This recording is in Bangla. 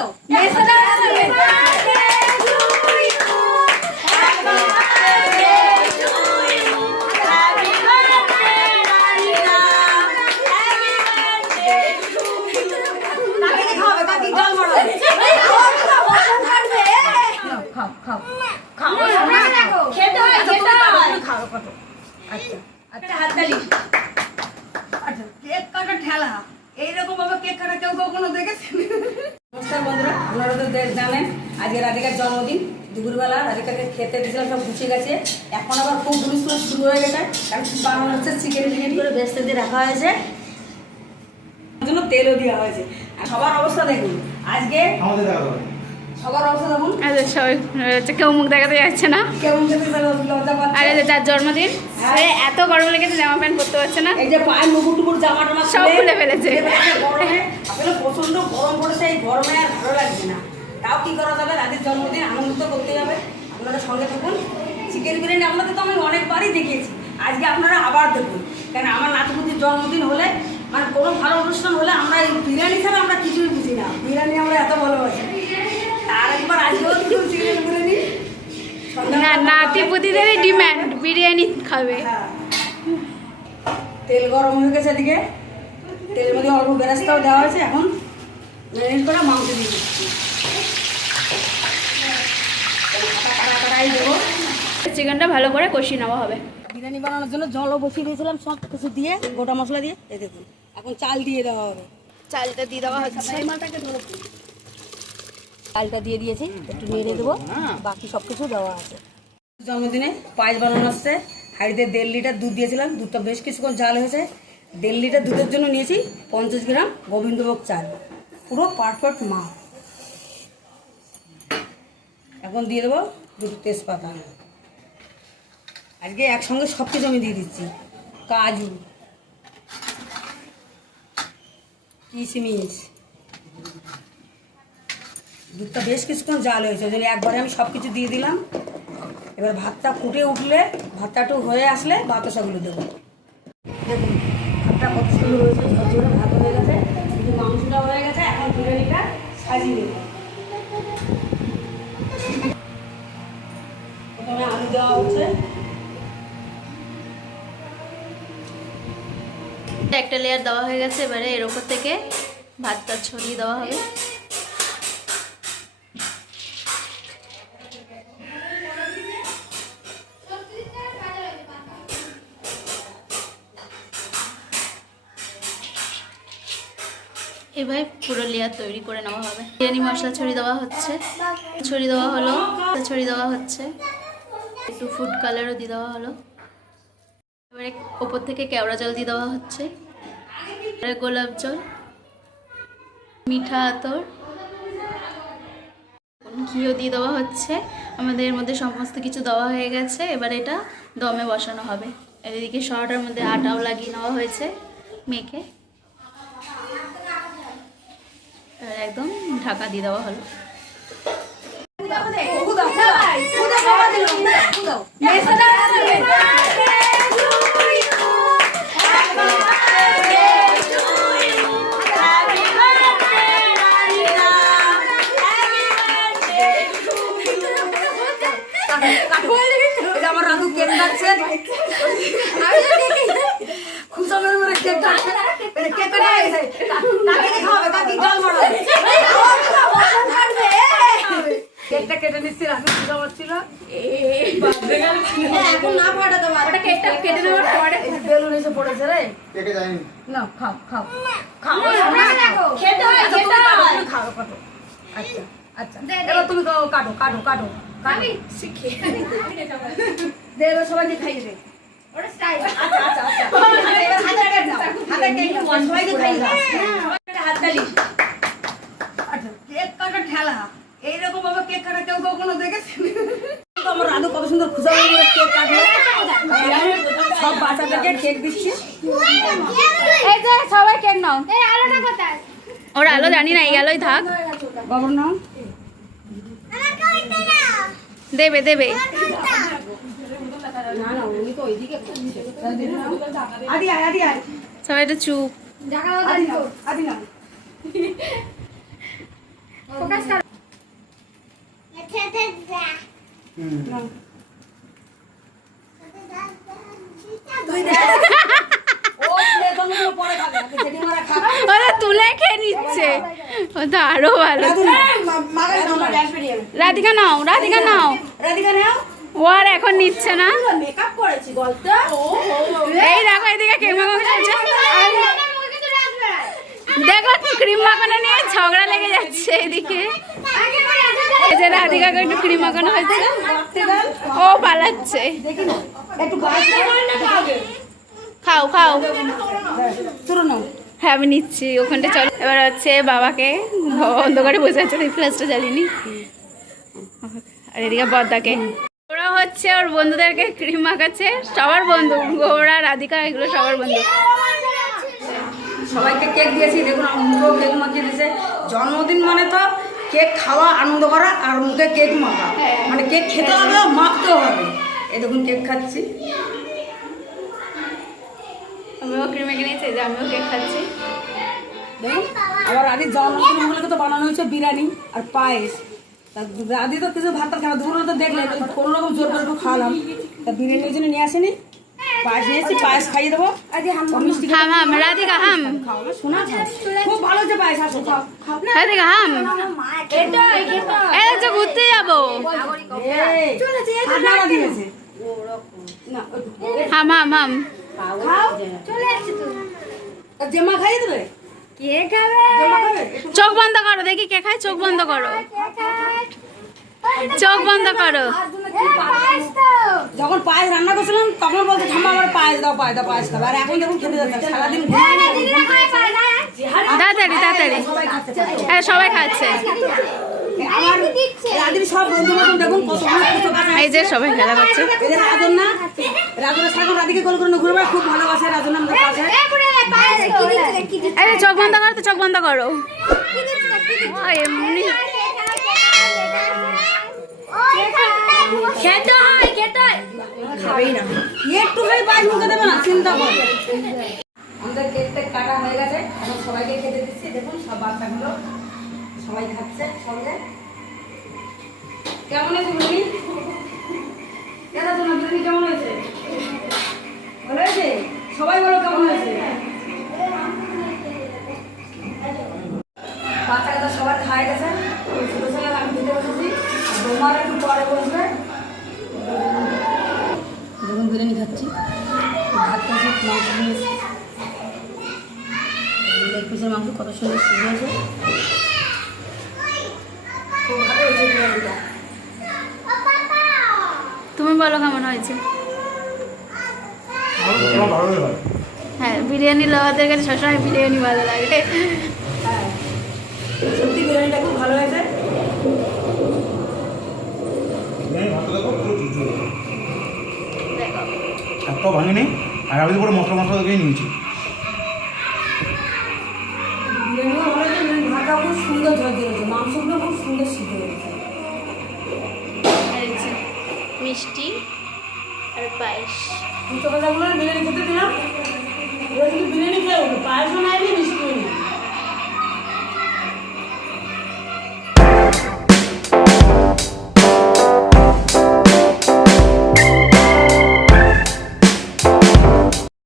দাও। খেতে হয়, আচ্ছা, খেতে হয়। তুমি খাও, কত? আচ্ছা, আচ্ছা। হাততালি আচ্ছা, কেক কাটা ঠেলা এইরকম ভাবে কেক কাটা কেউ কখনো দেখেছেন নমস্কার বন্ধুরা আপনারা তো দে- জানেন আজকে রাধিকার জন্মদিন। দুপুরবেলা রাধিকাকে খেতে দিয়েছিলাম সব গুছিয়ে গেছে। এখন আবার খুব হুলুস্থুল শুরু হয়ে গেছে। কারণ বানানো হচ্ছে চিকেন বিরিয়ানি। করে বেসতে দিয়ে রাখা হয়েছে। জন্য তেলও দেওয়া হয়েছে। আর সবার অবস্থা দেখুন আজকে আমাদের দেখা যাবে সবার অবস্থা দেখুন। আচ্ছা কেউ মুখ দেখাতে যাচ্ছে না। খেতে লজ্জা আর পাচ্ছে। এই যে যার জন্মদিন সে এত গরম লেগেছে জামা প্যান্ট পরতে পারছে না। এই যে পায়ের নুপুর টুকুর জামা টামা সব খুলে ফেলেছে। গরমে আসলে প্রচণ্ড গরম পড়েছে এই গরমে আর ভালো লাগছে না। তাও কি করা যাবে? রাতের জন্মদিন আনন্দ তো করতে হবে। আপনারা সঙ্গে থাকুন। চিকেন বিরিয়ানি আপনাদের তো আমি অনেকবারই দেখিয়েছি। আজকে আপনারা আবার দেখুন। কেন আমার নাতিপুতির জন্মদিন হলে মানে কোনো ভালো অনুষ্ঠান হলে আমরা এই বিরিয়ানি ছাড়া আমরা কিছুই বুঝি না। বিরিয়ানি আমরা এত ভালোবাসি। আর একবার আজকেও দেখুন চিকেন বিরিয়ানি। না পুতিদেরই বিরিয়ানি খাবে। হ্যাঁ। তেল গরম হয়ে গেছে এদিকে। তেলের মধ্যে অল্প বেরাস্তাও দেওয়া হয়েছে। এখন ম্যারিনেট করে মাংস দিয়ে দিচ্ছি। কাটা দেবো। চিকেনটা ভালো করে কষিয়ে নেওয়া হবে। বিরিয়ানি বানানোর জন্য জলও বসিয়ে দিয়েছিলাম সব কিছু দিয়ে গোটা মশলা দিয়ে। এই দেখুন এখন চাল দিয়ে দেওয়া হবে। চালটা দিয়ে দেওয়া হচ্ছে। চালটা দিয়ে দিয়েছি একটু নেড়ে দেবো। বাকি সব কিছু দেওয়া আছে। জন্মদিনে পায়েস বানানো আসছে। হাঁড়িতে দেড় লিটার দুধ দিয়েছিলাম দুধটা বেশ কিছুক্ষণ জাল হয়েছে। দেড় লিটার দুধের জন্য নিয়েছি পঞ্চাশ গ্রাম গোবিন্দভোগ চাল। পুরো পারফেক্ট মা এখন দিয়ে দেবো দুটো তেজপাতা। আজকে একসঙ্গে সব কিছু আমি দিয়ে দিচ্ছি। কাজু। কিশমিশ। দুধটা বেশ কিছুক্ষণ জাল হয়েছে, ওই জন্য একবারে আমি সব কিছু দিয়ে দিলাম। এবার ভাতটা ফুটে উঠলে ভাতটা একটু হয়ে আসলে বাতাসাগুলো দেবো। ভাতটা কত সুন্দর হয়েছে ঝরঝরে ভাত হয়ে গেছে, কিন্তু মাংসটা হয়ে গেছে, এখন বিরিয়ানিটা সাজিয়ে নেব। একটা লেয়ার দেওয়া হয়ে গেছে, এবারে এর ওপর থেকে ভাতটা ছড়িয়ে দেওয়া হবে। এবার পুরো লেয়ার তৈরি করে নেওয়া হবে। বিরিয়ানি মশলা ছড়িয়ে দেওয়া হচ্ছে। ছড়িয়ে দেওয়া হলো ছড়িয়ে দেওয়া হচ্ছে। একটু ফুড কালারও দিয়ে দেওয়া হলো। এবারে ওপর থেকে কেওড়া জল দিয়ে দেওয়া হচ্ছে। গোলাপ জল মিঠা আতর ঘিও দিয়ে দেওয়া হচ্ছে আমাদের এর মধ্যে সমস্ত কিছু দেওয়া হয়ে গেছে এবার এটা দমে বসানো হবে এদিকে সরাটার মধ্যে আটাও লাগিয়ে নেওয়া হয়েছে মেখে এবার একদম ঢাকা দিয়ে দেওয়া হলো এটা আমার রাধু কেক কাটছে খুব সময় ধরে কেক কাটছে কেক গেছে খাওয়াবে কাকি জল মারাবে কেকটা কেটে নিচ্ছি রাধু পূজা হচ্ছিল এখন না ফাটাতে পারবে কেকটা কেটে নেওয়ার পরে বেলুন এসে পড়েছে রে কেটে যায়নি না খাও খাও খাও খেতে হয়, আচ্ছা, তুমি খেতে কাটো, হয়। খাও কাটো আচ্ছা আচ্ছা এবার তুমি কাটো কাটো কাটো কাটো কাটো দে সবাইকে খাইয়ে দে আচ্ছা আচ্ছা আচ্ছা। এবার হাতে কেটে দাও। হাতে কেটে সবাইকে খাইয়ে দাও। হাততালি কেক কাটা ঠেলা। এইরকম ভাবে কেক কাটা কেউ কখনো দেখেছেন? আমার রাধু কত সুন্দর খুঁজা কেক কাটলো। সব বাচ্চাদেরকে কেক দিচ্ছি। এই যে সবাই কেক নাও। ওর আলো জানি না এই আলোই থাক। বাবুর নাম দেবে দেবে না না উনি তো ওইদিকে করছে। আদি আয় আদি আয় সবাই চুপ। তুলে খেয়ে নিচ্ছে। ও তো আরও ভালো। রাধিকা নাও রাধিকা নাও। রাধিকা নাও। ও আর এখন নিচ্ছে না? মেকআপ করেছি বলতো? এই দেখো এদিকে ক্রিম মাখানো দেখো ক্রিম মাখানো নিয়ে ঝগড়া লেগে যাচ্ছে এদিকে। এই যে রাধিকাকে একটু ক্রিম মাখানো হয়েছে। ও পালাচ্ছে। খাও খাও। হ্যাঁ আমি নিচ্ছি ওখানটা চল। এবার হচ্ছে বাবাকে অন্ধকারে বসে আছে ফ্ল্যাশটা জ্বালিনি আর এদিকে বদ্দাকে। ওরা হচ্ছে ওর বন্ধুদেরকে ক্রিম মাখাচ্ছে সবার বন্ধু ওরা রাধিকা এগুলো সবার বন্ধু। সবাইকে কেক দিয়েছি দেখুন আমার মুখেও কেক মাখিয়ে দিয়েছে। জন্মদিন মানে তো কেক খাওয়া আনন্দ করা আর মুখে কেক মাখা। মানে কেক খেতে হবে মাখতেও হবে। এই দেখুন কেক খাচ্ছি। আমিও ক্রিম মেখে নিয়েছি যে আমিও কেক খাচ্ছি। দেখুন আবার রাধির জন্মদিন উপলক্ষে তো বানানো হয়েছে বিরিয়ানি আর পায়েস। তা রাধি তো কিছু ভাত খাওয়া দুপুরে তো দেখলে কোনো রকম জোর করে একটু খাওয়ালাম। তা বিরিয়ানির জন্য নিয়ে আসেনি। পায়েস নিয়েছি পায়েস খাইয়ে দেবো। মিষ্টি হাম হাম রাধিকা হাম। খাও না শোনা খুব ভালো হচ্ছে পায়েস আসো খাও। খাও রাধিকা হাম। এই তো ঘুরতে যাব। হাম হাম হাম। খাও। আর জেমা খাইয়ে দেবে? চোখ বন্ধ করো দেখি কে খায় চোখ বন্ধ করো। চোখ বন্ধ করো। যখন পায়েস রান্না করছিলাম তখন বলতে ঠাম্মা আমার পায়েস দাও পায়েস দাও পায়েস দাও। আর এখন যখন খেতে যাচ্ছে সারাদিন না তাড়াতাড়ি তাড়াতাড়ি। হ্যাঁ সবাই খাচ্ছে। আমার রাধির সব বন্ধু দেখুন কত এই যে সবাই খেলা করছে। এই চোখ বন্ধ করো তো চোখ বন্ধ করো। এমনি। খেতে হয় খেতে হয়। খাবেই না। একটু খাই পায়েস মুখে দেবে না চিন্তা করে। আমাদের কেক টেক কাটা হয়ে গেছে এখন সবাইকে খেতে দিচ্ছি। দেখুন সব বাচ্চাগুলো সবাই খাচ্ছে সঙ্গে কেমন হয়েছে বিরিয়ানি দাদা তোমার বিরিয়ানি কেমন হয়েছে? ভালো হয়েছে? সবাই বলো কেমন হয়েছে? বাচ্চাকে তো সবার খাওয়া গেছে। ছোটো ছেলে আমি দিতে বসেছি। তোমার একটু পরে বসবে। দেখুন বিরিয়ানি খাচ্ছি। ভাত খাচ্ছি মাংস নিয়েছি লেগ পিসের মাংস কত সুন্দর সিদ্ধ হয়েছে খুব ভালো হয়েছে বিরিয়ানিটা তুমি বলো কেমন হয়েছে? হয় বিরিয়ানি লাভাদের কাছে সবসময় বিরিয়ানি ভালো লাগে। হ্যাঁ সত্যি বিরিয়ানিটা খুব ভালো হয়েছে। একটাও ভাঙেনি আর আমি পুরো মশলা মশলা দিয়েই নিয়েছি। বিরিয়ানিও ভালো হয়েছে বিরিয়ানি খুব সুন্দর মিষ্টি আর পায়েস। দুটো কথাগুলো বিরিয়ানি খেতে দিলাম। বিরিয়ানি খেয়ে পায়েসও নেয়নি